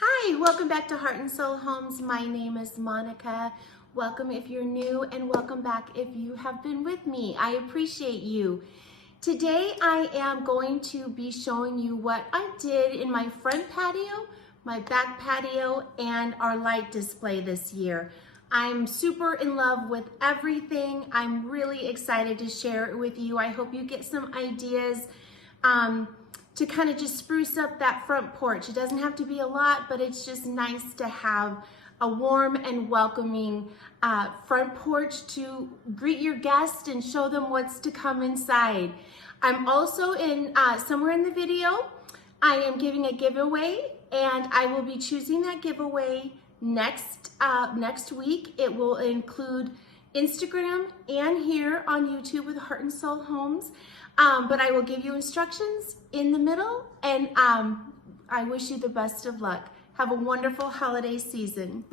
Hi, welcome back to Heart and Soul Homes. My name is Monica. Welcome if you're new and welcome back if you have been with me. I appreciate you. Today I am going to be showing you what I did in my front patio, my back patio, and our light display this year. I'm super in love with everything. I'm really excited to share it with you. I hope you get some ideas to kind of just spruce up that front porch. It doesn't have to be a lot, but it's just nice to have a warm and welcoming front porch to greet your guests and show them what's to come inside. I'm also in somewhere in the video, I am giving a giveaway, and I will be choosing that giveaway next week. It will include Instagram and here on YouTube with Heart and Soul Homes. But I will give you instructions in the middle, and I wish you the best of luck. Have a wonderful holiday season.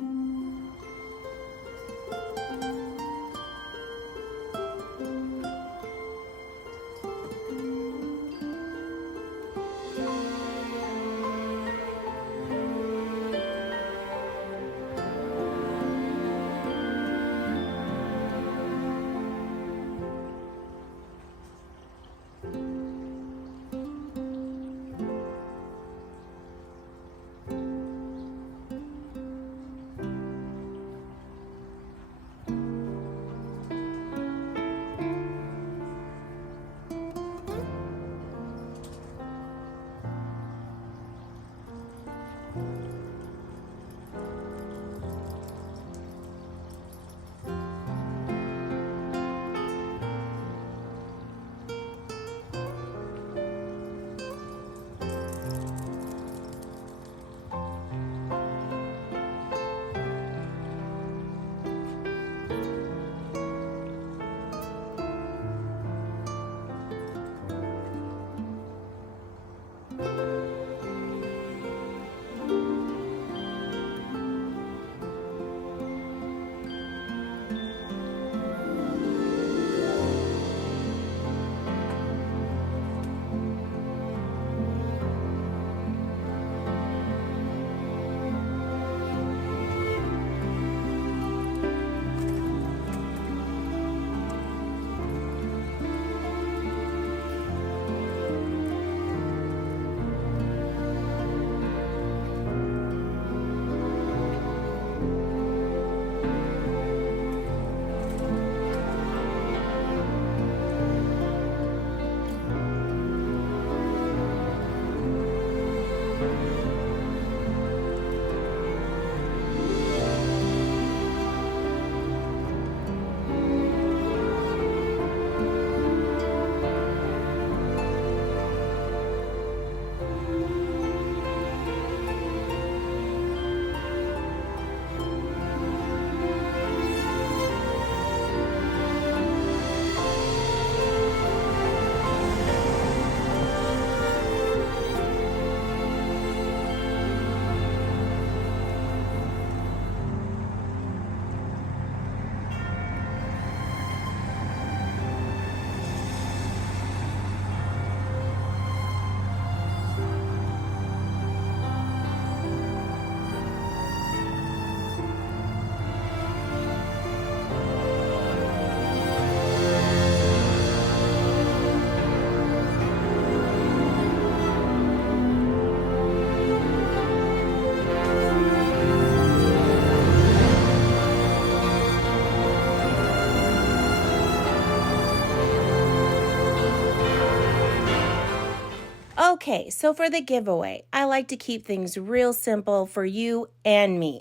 Okay, so for the giveaway, I like to keep things real simple for you and me.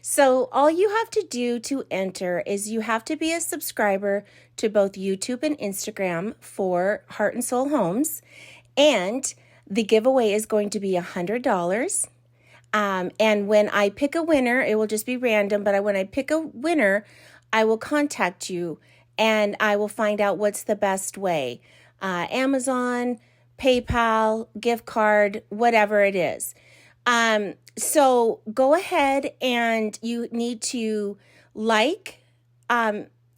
So all you have to do to enter is you have to be a subscriber to both YouTube and Instagram for Heart and Soul Homes. And the giveaway is going to be $100. And when I pick a winner, it will just be random, but when I pick a winner, I will contact you and I will find out what's the best way. Amazon, PayPal, gift card, whatever it is. So go ahead and you need to like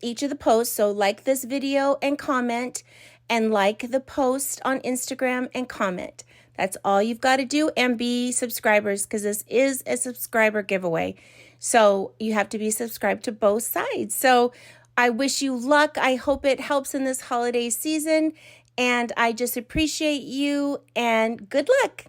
each of the posts. So like this video and comment, and like the post on Instagram and comment. That's all you've got to do, and be subscribers, because this is a subscriber giveaway. So you have to be subscribed to both sides. So I wish you luck. I hope it helps in this holiday season, and I just appreciate you, and good luck.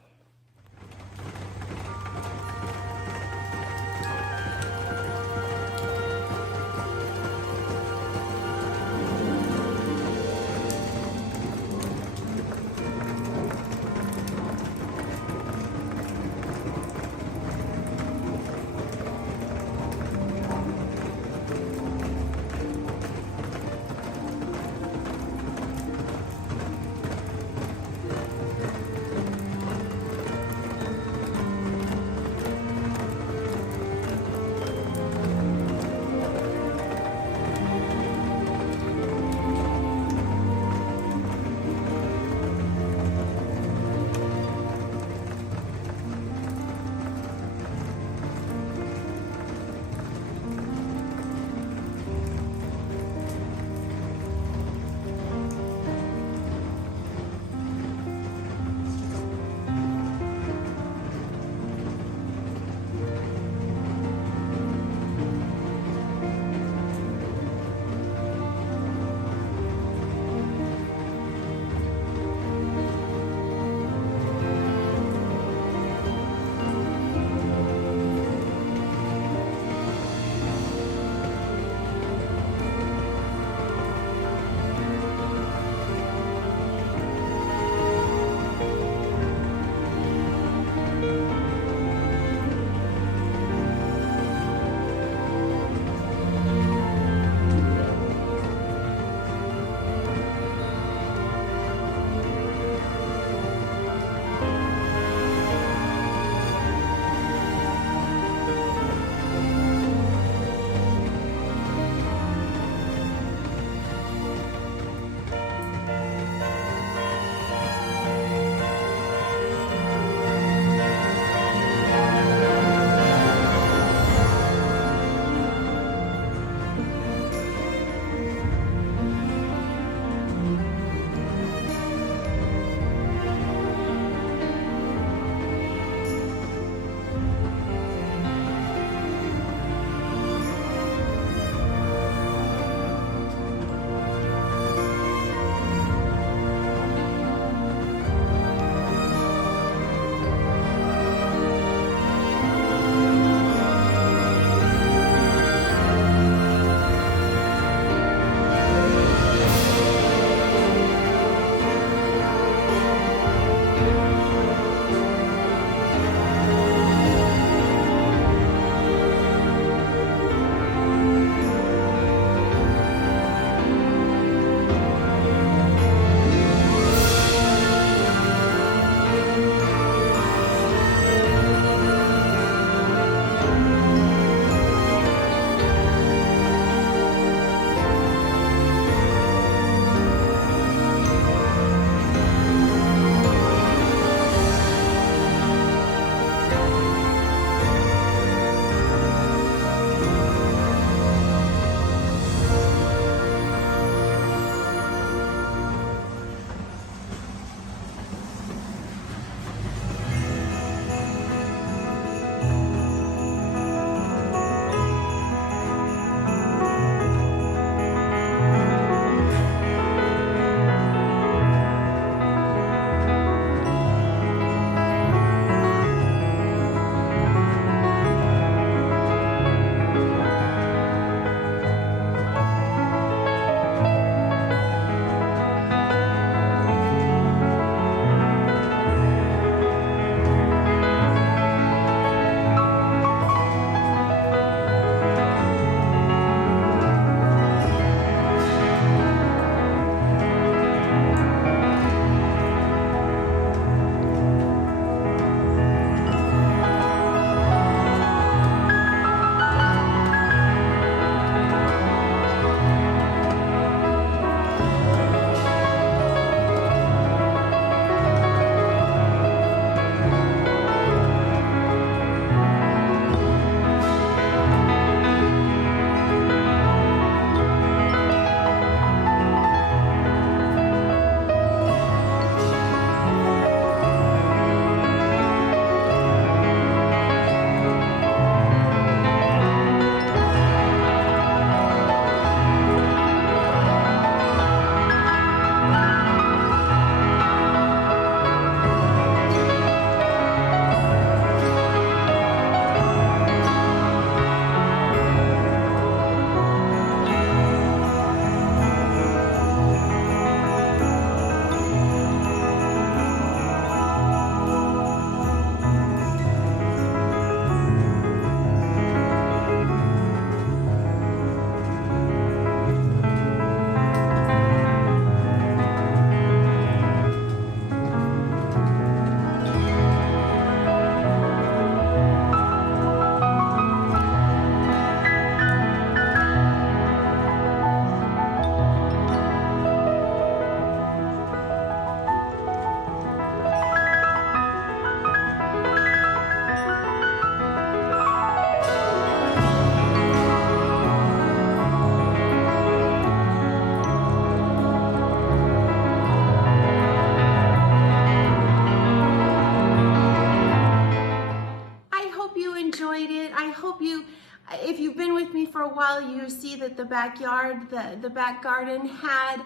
a while, you see that the backyard, the back garden had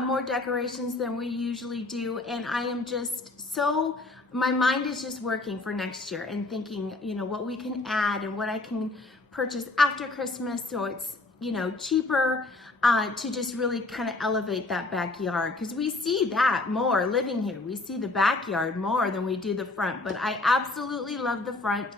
more decorations than we usually do, and I am just so, my mind is just working for next year and thinking, you know, what we can add and what I can purchase after Christmas so it's, you know, cheaper to just really kind of elevate that backyard, because we see that more living here. We see the backyard more than we do the front, but I absolutely love the front.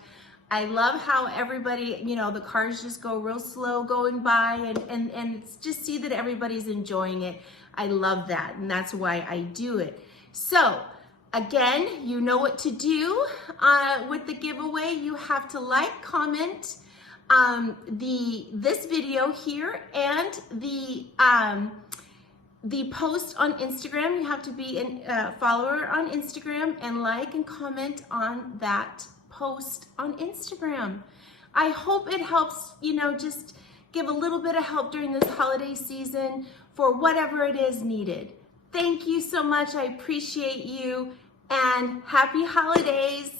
I love how everybody, you know, the cars just go real slow going by, and it's just see that everybody's enjoying it. I love that, and that's why I do it. So again, you know what to do with the giveaway. You have to like, comment this video here and the post on Instagram. You have to be a follower on Instagram and like and comment on that post on Instagram. I hope it helps, you know, just give a little bit of help during this holiday season for whatever it is needed. Thank you so much. I appreciate you, and happy holidays.